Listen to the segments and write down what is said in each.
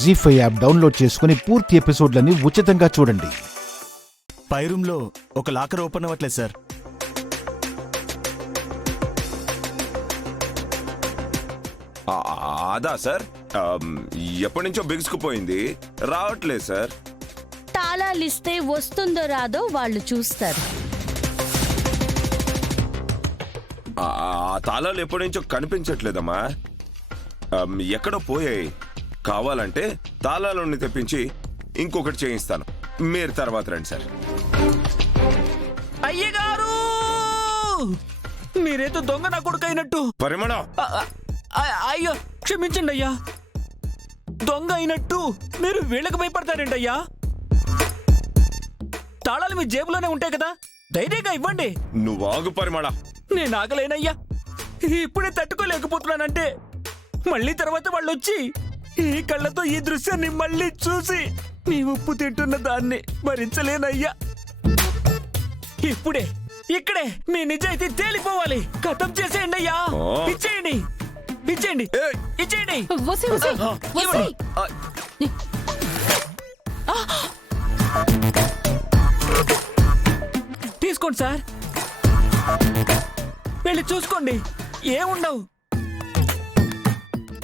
జీ5 app download చేసుకుని పూర్తి ఎపిసోడ్లని ఉచితంగా చూడండి. పై రూమ్లో ఒక లాకర్ ఓపెన్ అవ్వట్లేదు సార్. అదా సార్, ఎప్పటి నుంచో బిగుసుకుపోయింది, రావట్లేదు సార్. తాళాలిస్తే వస్తుందో రాదో వాళ్ళు చూస్తారు. ఆ తాళాలు ఎప్పటి నుంచో కనిపించట్లేదమ్మా, ఎక్కడో పోయాయి. కావాలంటే తాళాలని తెప్పించి ఇంకొకటి చేయిస్తాను, మీరు తర్వాత రండి సార్. అయ్యగారు, మీరేదో దొంగ నా కొడుకు అయినట్టు. పరిమళ, అయ్యో క్షమించండి అయ్యా, దొంగ అయినట్టు మీరు వీళ్ళకి భయపడతారేంటి అయ్యా? తాళాలు మీ జేబులోనే ఉంటాయి కదా, ధైర్యంగా ఇవ్వండి. నువ్వు ఆగు పరిమళ. నేను ఆగలేనయ్యా, ఇప్పుడే తట్టుకోలేకపోతున్నానంటే మళ్ళీ తర్వాత వాళ్ళు వచ్చి ఈ కళ్ళతో ఈ దృశ్యాన్ని మళ్ళీ చూసి నీ ఉప్పు తింటున్న దాన్ని భరించలేనయ్యా. ఇప్పుడే ఇక్కడే మీ నిజాయితీ తేలిపోవాలి. ఖతం చేసేయండి అయ్యా. ఇచ్చేయండి, ఇచ్చేయండి, ఇచ్చేయండి. తీసుకోండి సార్, వెళ్ళి చూసుకోండి, ఏముండవు.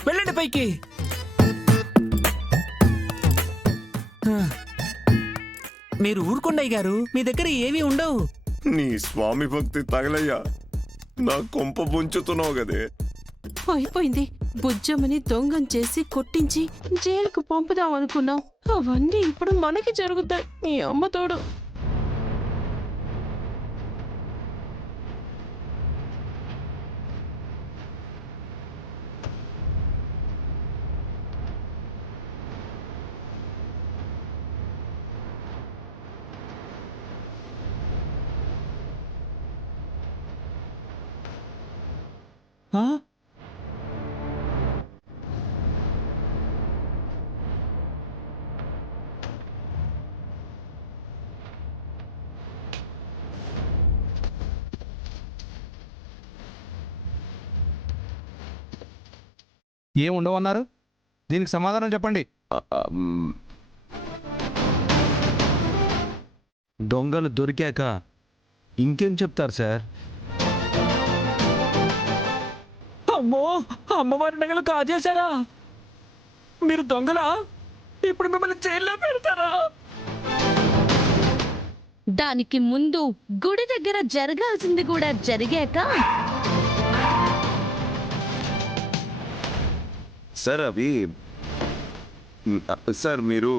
వెళ్ళండి పైకి. మీరు ఊరుకోండి అయ్యగారు, మీ దగ్గర ఏమీ ఉండవు. నీ స్వామి భక్తి తగలయ్యా, నా కొంప ముంచుతున్నావు కదే. అయిపోయింది. బుజ్జమ్మని దొంగం చేసి కొట్టించి జైలుకు పంపుదాం అనుకున్నాం. అవన్నీ ఇప్పుడు మనకి జరుగుతాయి. మీ అమ్మ తోడు. ఏముండవన్నారు? దీనికి సమాధానం చెప్పండి. దొంగలు దొరికాక ఇంకేం చెప్తారు సార్? అమ్మో, అమ్మవారి నగలు కాజేశారా? మీరు దొంగలా? ఇప్పుడు మిమ్మల్ని జైల్లో పెడతారా? దానికి ముందు గుడి దగ్గర జరగాల్సింది కూడా జరిగాక సార్ అవి సార్ మీరు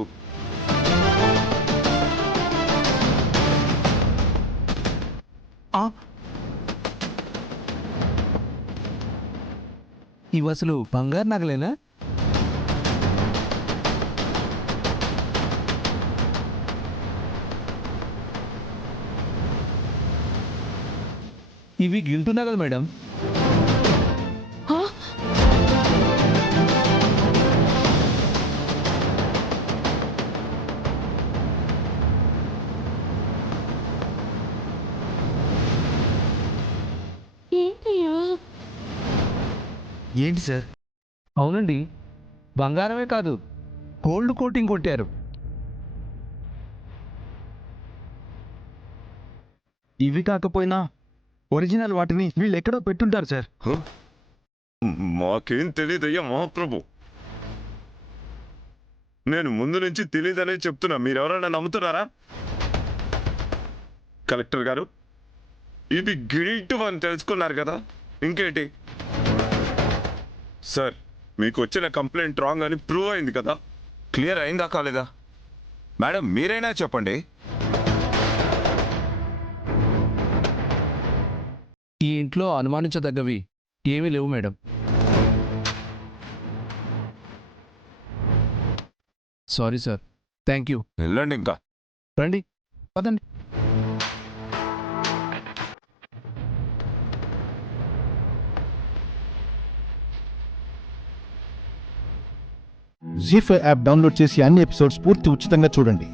ఇవి అసలు బంగారు నగలేనా? ఇవి గిల్టు నగలు మేడం. ఏంటి సార్? అవునండి, బంగారమే కాదు, గోల్డ్ కోటింగ్ కొట్టారు. ఇవి కాకపోయినా ఒరిజినల్ వాటిని వీళ్ళు ఎక్కడో పెట్టుంటారు సార్. మాకేం తెలియదయ్యా మహాప్రభు, నేను ముందు నుంచి తెలియదనే చెప్తున్నా, మీరెవరైనా నమ్ముతున్నారా? కలెక్టర్ గారు, ఇది గిల్ట్ అని తెలుసుకున్నారు కదా, ఇంకేంటి? సార్, మీకు వచ్చిన కంప్లైంట్ రాంగ్ అని ప్రూవ్ అయింది కదా. క్లియర్ అయిందా కాలేదా? మేడం మీరైనా చెప్పండి. ఈ ఇంట్లో అనుమానించదగ్గవి ఏమీ లేవు madam. Sorry sir. Thank you. వెళ్ళండి ఇంకా. రండి, పదండి. జీ5 యాప్ డౌన్లోడ్ చేసి అన్ని ఎపిసోడ్స్ పూర్తి ఉచితంగా చూడండి.